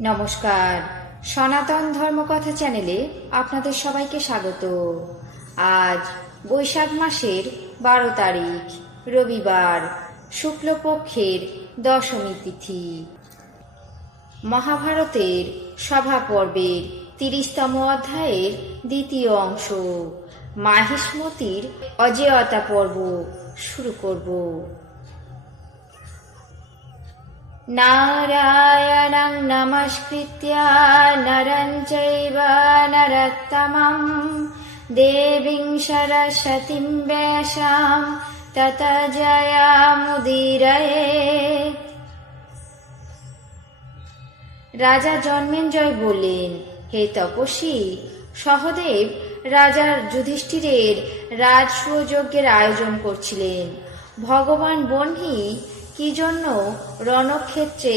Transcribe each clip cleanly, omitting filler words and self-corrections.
নমস্কার, সনাতন ধর্মকথা চ্যানেলে আপনাদের সবাইকে স্বাগত। আজ বৈশাখ মাসের 12 তারিখ রবিবার, শুক্লপক্ষের দশমী তিথি। মহাভারতের সভা পর্বের 30তম অধ্যায়ের দ্বিতীয় অংশ মাহিষ্মতির অজেয়তা পর্ব শুরু করব। নারায়ণং নমস্কৃত্য নরং চৈব নরোত্তমং দেবীং সরস্বতীং ব্যাসাং ততো জয়মুদীরয়েৎ। রাজা জন্মেঞ্জয় বললেন, হে তপস্বী, সহদেব রাজা যুধিষ্ঠিরের রাজসূয়যজ্ঞের আয়োজন করছিলেন। ভগবান বহ্নি কি জন্য রণক্ষেত্রে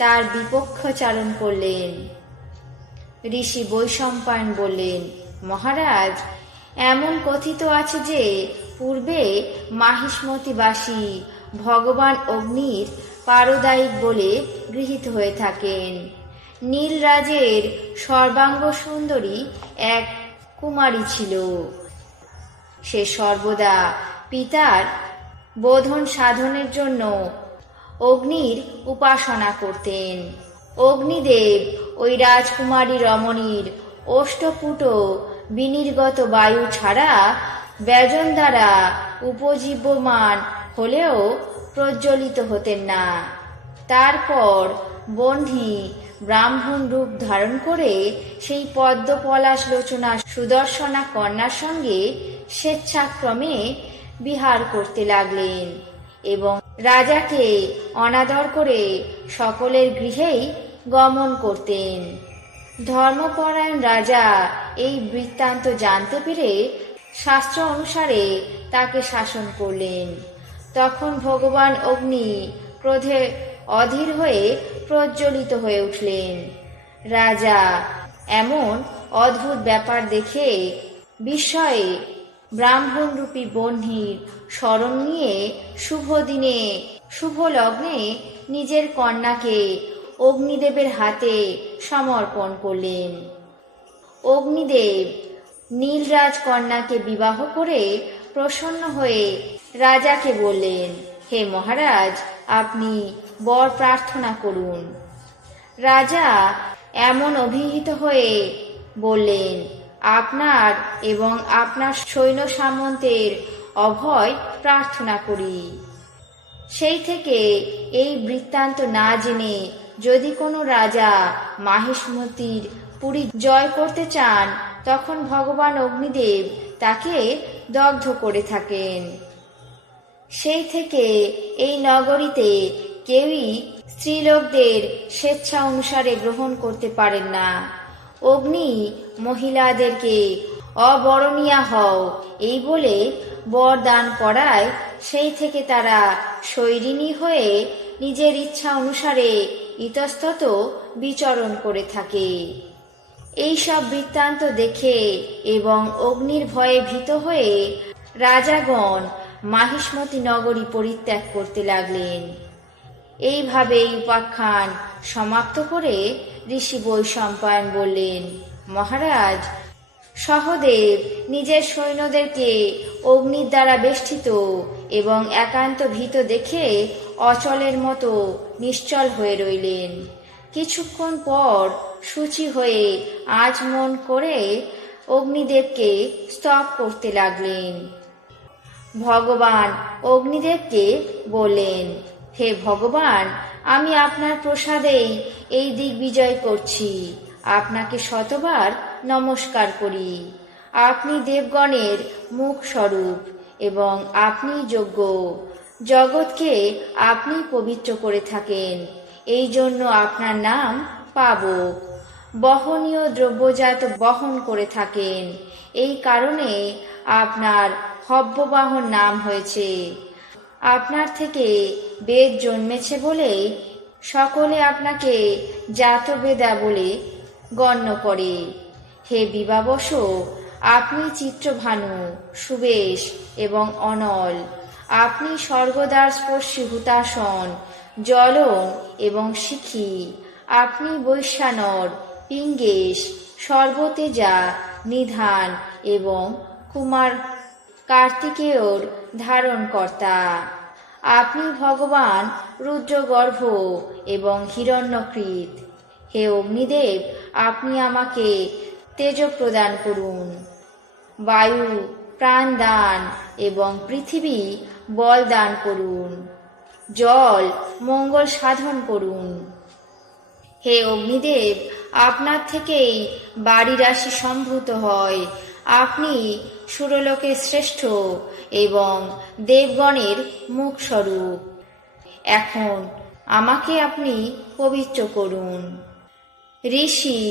তার বিপক্ষ চালন করলেন? ঋষি বৈশম্পায়ন বললেন, মহারাজ, এমন কথিত আছে যে পূর্বে মাহিষ্মতিবাসী ভগবান অগ্নির পারদায়িক বলে গৃহীত হয়ে থাকেন। নীলরাজের সর্বাঙ্গ সুন্দরী এক কুমারী ছিল। সে সর্বদা পিতার বোধন সাধনের জন্য অগ্নির উপাসনা করতেন। অগ্নিদেব ওই রাজকুমারী রমণীর অষ্টপুট বিনির্গত বায়ু ছাড়া ব্যজন দ্বারা উপজীব্যমান হলেও প্রজ্বলিত হতেন না। তারপর বহ্নি ব্রাহ্মণ রূপ ধারণ করে সেই পদ্ম পলাশ লোচনা সুদর্শনা কন্যার সঙ্গে স্বেচ্ছাক্রমে বিহার করতে লাগলেন এবং রাজাকে অনাদর করে সকলের গৃহেই গমন করতেন। ধর্মপরায়ণ রাজা এই বৃত্তান্ত জানতে পেরে শাস্ত্র অনুসারে তাকে শাসন করলেন। তখন ভগবান অগ্নি ক্রোধে অধীর হয়ে প্রজ্বলিত হয়ে উঠলেন। রাজা এমন অদ্ভুত ব্যাপার দেখে বিস্ময়ে ব্রাহ্মণরূপী বহ্নির শরণ নিয়ে শুভ দিনে শুভ লগ্নে নিজের কন্যাকে অগ্নিদেবের হাতে সমর্পণ করলেন। অগ্নিদেব নীলরাজ কন্যাকে বিবাহ করে প্রসন্ন হয়ে রাজাকে বললেন, হে মহারাজ, আপনি বর প্রার্থনা করুন। রাজা এমন অভিহিত হয়ে বললেন, আপনার এবং আপনার সৈন্য সামন্তের অভয় প্রার্থনা করি। সেই থেকে এই বৃত্তান্ত না জেনে যদি কোনো রাজা মাহিষ্মতির পুরী জয় করতে চান, তখন ভগবান অগ্নিদেব তাকে দগ্ধ করে থাকেন। সেই থেকে এই নগরীতে কেউই স্ত্রীলোকদের স্বেচ্ছা অনুসারে গ্রহণ করতে পারেন না। অগ্নি মহিলাদেরকে অবরণীয়া হও এই বলে বর দান করায় সেই থেকে তারা শৈরিণী হয়ে নিজের ইচ্ছা অনুসারে ইতস্তত বিচরণ করে থাকে। এই সব বৃত্তান্ত দেখে এবং অগ্নির ভয়ে ভীত হয়ে রাজাগণ মাহিষ্মতি নগরী পরিত্যাগ করতে লাগলেন। এইভাবে উপাখ্যান সমাপ্ত করে ঋষি বৈশম্পায়ন বললেন, মহারাজ, সহদেব নিজের সৈন্যদেরকে অগ্নির দ্বারা বেষ্টিত এবং একান্ত ভীত দেখে অচলের মতো নিশ্চল হয়ে রইলেন। কিছুক্ষণ পর শুচি হয়ে আচমন করে অগ্নিদেবকে স্তব করতে লাগলেন। ভগবান অগ্নিদেবকে বললেন, হে ভগবান, আমি আপনার প্রসাদেই এই দিগ্বিজয় করছি। আপনাকে শতবার নমস্কার করি। আপনি দেবগণের মুখ স্বরূপ এবং আপনি যোগ্য। জগৎকে আপনি পবিত্র করে থাকেন, এই জন্য আপনার নাম পাবক। বহনীয় দ্রব্যজাত বহন করে থাকেন, এই কারণে আপনার হব্যবাহন নাম হয়েছে। আপনার থেকে বেদ জন্মেছে বলে সকলে আপনাকে জাতবেদা বলে গণ্য করে। হে বিভাবশ, আপনি চিত্রভানু, সুবেশ এবং অনল। আপনি স্বর্গদ্বার স্পর্শী হুতাসন, জ্বলন এবং শিখি। আপনি বৈশ্বানর, পিঙ্গেশ, সর্বতেজা, নিধান এবং কুমার কার্তিকেয়র ধারণকর্তা। আপনি ভগবান রুদ্রগর্ভ এবং হিরণ্যকৃত। হে অগ্নিদেব, আপনি আমাকে তেজ প্রদান করুন, বায়ু প্রাণ দান এবং পৃথিবী বল দান করুন, জল মঙ্গল সাধন করুন। হে অগ্নিদেব, আপনার থেকেই বাড়ি রাশি সম্ভূত হয়। আপনি সুরলোকের শ্রেষ্ঠ এবং দেবগণের মুখ স্বরূপ। এখন আমাকে আপনি পবিত্র করুন। ঋষি,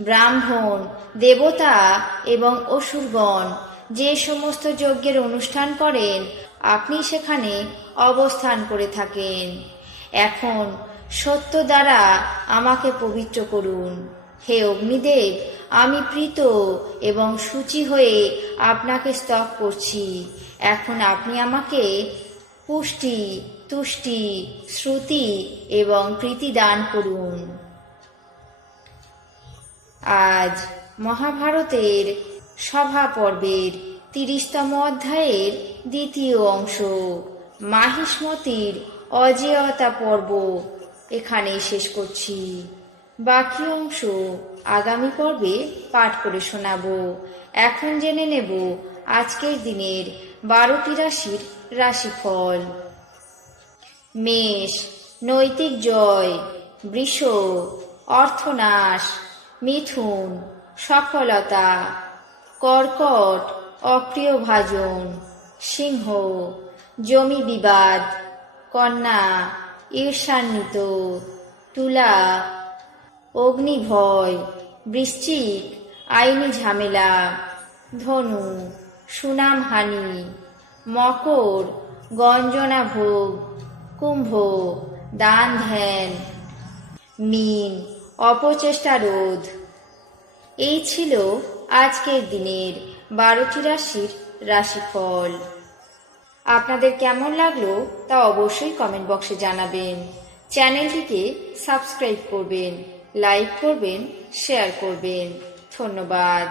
ব্রাহ্মণ, দেবতা এবং অসুরগণ যে সমস্ত যজ্ঞের অনুষ্ঠান করেন, আপনি সেখানে অবস্থান করে থাকেন। এখন সত্য দ্বারা আমাকে পবিত্র করুন। হে অগ্নিদেব, আমি প্রীত এবং শুচি হয়ে আপনাকে স্তব করছি। এখন আপনি আমাকে পুষ্টি, তুষ্টি, শ্রুতি এবং প্রীতি দান করুন। আজ মহাভারতের সভা পর্বের 30তম অধ্যায়ের দ্বিতীয় অংশ, মাহিষ্মতির অজেয়তা পর্ব এখানেই শেষ করছি। বাকি অংশ আগামী পর্বে পাঠ করে শোনাবো। এখন জেনে নেব আজকের দিনের 12টি রাশির রাশিফল। মেষ, নৈতিক জয়। বৃষ, অর্থনাশ। মিথুন, সফলতা। কর্কট, অপ্রিয় ভাজন। সিংহ, জমি বিবাদ। কন্যা, ঈর্ষান্বিত। তুলা, অগ্নিভয়। বৃশ্চিক, আইনি ঝামেলা। ধনু, সুনামহানি। মকর, গঞ্জনা ভোগ। কুম্ভ, দান ধ্যান। মীন, অপচেষ্টা রোধ। এই ছিল আজকের দিনের 12টি রাশির রাশিফল। আপনাদের কেমন লাগলো তা অবশ্যই কমেন্ট বক্সে জানাবেন। চ্যানেলটিকে সাবস্ক্রাইব করবেন, লাইক করবেন, শেয়ার করবেন। ধন্যবাদ।